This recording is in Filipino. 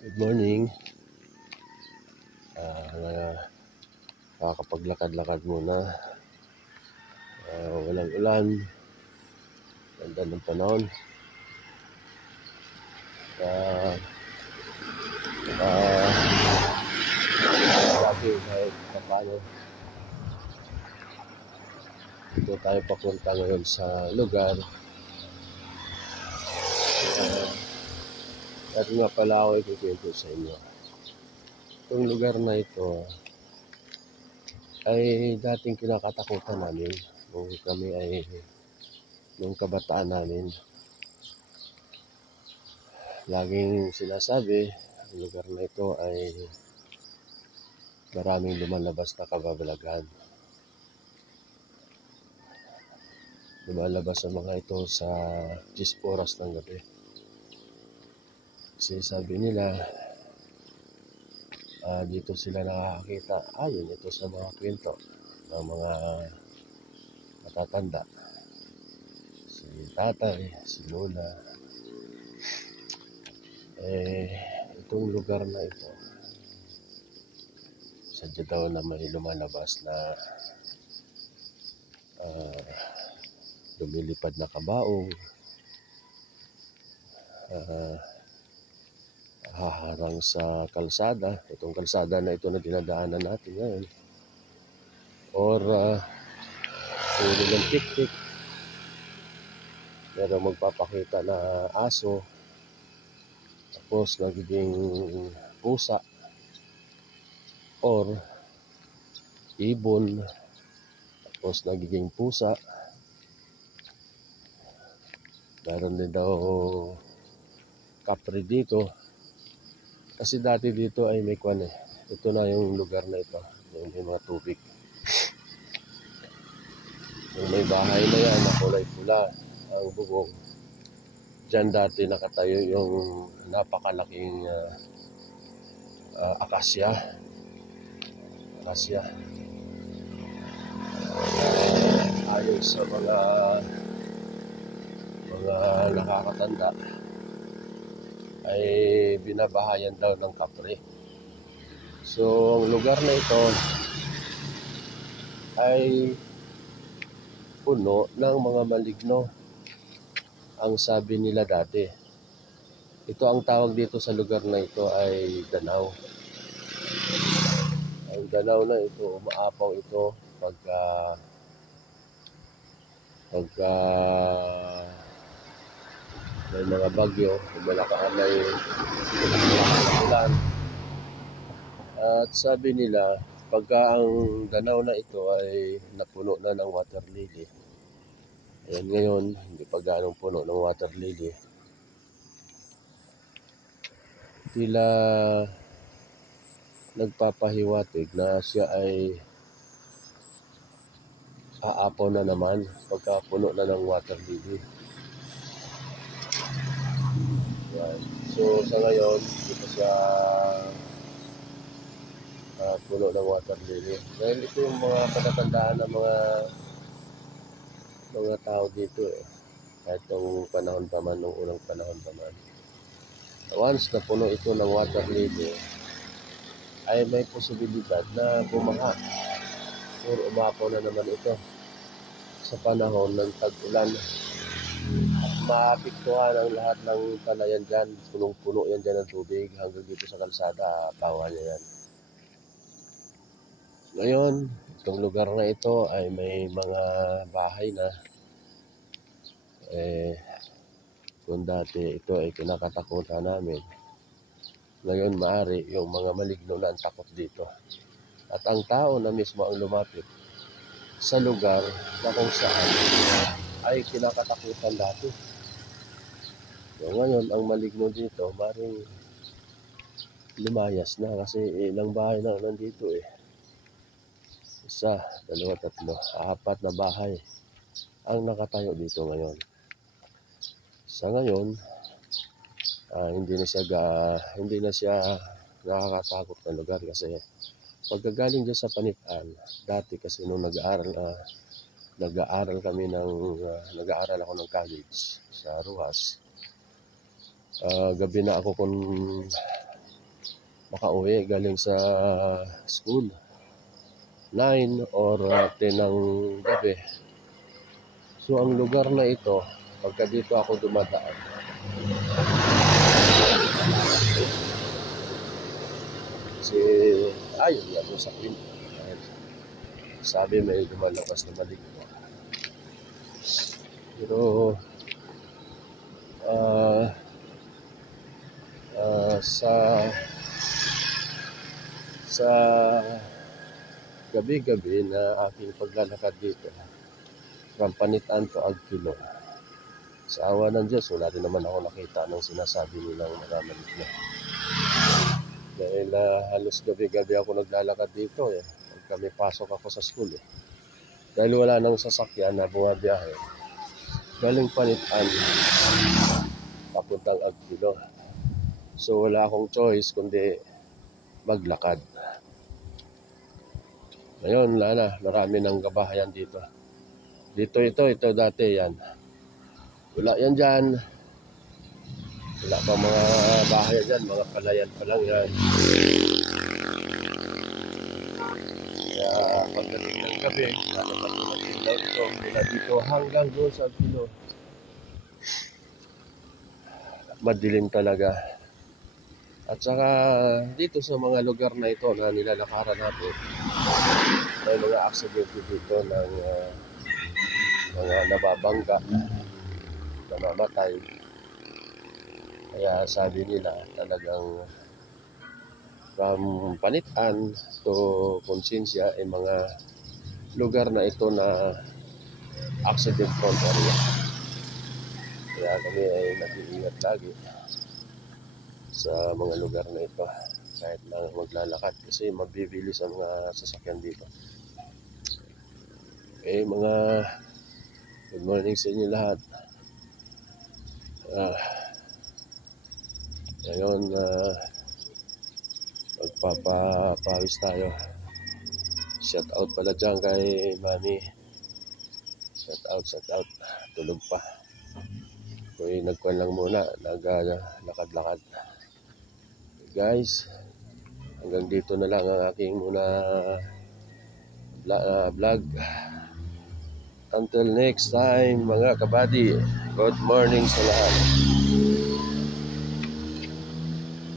Good morning. Nakakapaglakad-lakad muna. Walang ulan. Ganda ng panahon. Sabi kahit paano. Dito tayo papunta ngayon sa lugar. At nga pala ako ikukwento sa inyo. Itong lugar na ito ay dating kinakatakutan namin nung kami ay nung kabataan namin. Laging sinasabi, ang lugar na ito ay maraming lumalabas na kababalaghan. Lumalabas ang mga ito sa 10 oras ng gabi. Kasi sabi nila, dito sila nakakakita. Ayon ito sa mga kwento ng mga matatanda. Si tatay, si lola. Itong lugar na ito, sadya daw na may lumalabas na lumilipad na kabaong, haharang sa kalsada, itong kalsada na ito na dinadaanan natin ngayon, or huli ng tik-tik, pero magpapakita na aso, tapos nagiging pusa, or ibon, tapos nagiging pusa. Meron din daw kapre dito. Kasi dati dito ay may kwan eh. Ito na yung lugar na ito. Yung may mga tubig. Yung may bahay na yan na kulay pula ang bubong. Diyan dati nakatayo yung napakalaking akasya. Ayon sa mga nakakatanda ay binabahayan daw ng kapre. So ang lugar na ito ay puno ng mga maligno, ang sabi nila dati. Ito ang tawag dito sa lugar na ito ay Danaw. Ang Danaw na ito, umaapaw ito pagka may mga bagyo, may ulan. At sabi nila, pagka ang Danaw na ito ay napuno na ng water lily. Ayan ngayon, hindi pa ganong puno ng water lily. Tila nagpapahiwatig na siya ay aapaw na naman pagka puno na ng water lily. Yan. So sa ngayon, hindi pa siya puno ng water lily. Dahil ito yung mga patatandaan ng mga tao dito eh. Kahit nung panahon pa man, nung unang panahon pa man. Once na puno ito ng water lily, ay may posibilidad na bumaha or umapaw na naman ito sa panahon ng tag-ulan. At maapektuhan ang lahat ng palayan dyan. Punong-puno yan dyan ng tubig hanggang dito sa kalsada, pawa niya yan. Ngayon, itong lugar na ito ay may mga bahay na. Kung dati ito ay kinakatakutan namin, ngayon maaari yung mga maligno na ang takot dito. At ang tao na mismo ang lumapit sa lugar na kung saan ay kinakatakutan dati. So ngayon, ang maligno dito, maring lumayas na kasi ilang bahay na nandito eh. 1, 2, 3, 4 na bahay ang nakatayo dito ngayon. Sa ngayon, hindi na siya nakakatakot na lugar kasi pagkagaling dyan sa Panitan, dati kasi nung nag-aaral ako ng college sa Ruas, gabi na ako kung makauwi galing sa school 9 or 10 ng gabi. So ang lugar na ito, pagka dito ako dumadaan, kasi ayun nga doon sa kwento, sabi may lumalabas na maligwa. Pero sa gabi-gabi na aking paglalakad dito from Panitan to Agkilo, sa awa ng Diyos wala din naman ako nakita ng sinasabi nilang maligwa. Dahil halos gabi-gabi ako naglalakad dito pag kami pasok ako sa school dahil wala nang sasakyan na bumabiyahe galing Panitan papuntang Agkilo. So wala akong choice kundi maglakad. Ngayon wala na, marami ng kabahayan dito. Ito dati yan. Wala yan dyan. Wala pa mga bahay dyan, mga palayan pa lang yan. Kaya pagdating ng gabi, nakapatunatin daw ito mula dito hanggang doon sa Agkilo. Madilim talaga. At saka dito sa mga lugar na ito na nilalakaran natin, may mga aksidente dito ng mga nababangga, namamatay. Kaya sabi nila talagang from Panitan to Konsensya ay mga lugar na ito na accident prone area. Kaya kami ay nag-iingat lagi sa mga lugar na ito kahit na maglalakad kasi mabibilis ang mga sasakyan dito. Okay, mga good morning sa inyo lahat. Ngayon magpapawis tayo. Shout out pala dyan kay Mami. Shout out. Tulog pa. Kung nagkuhan lang muna, naglakad-lakad. Guys, hanggang dito na lang ang aking muna vlog. Until next time mga kabady, good morning sa lahat.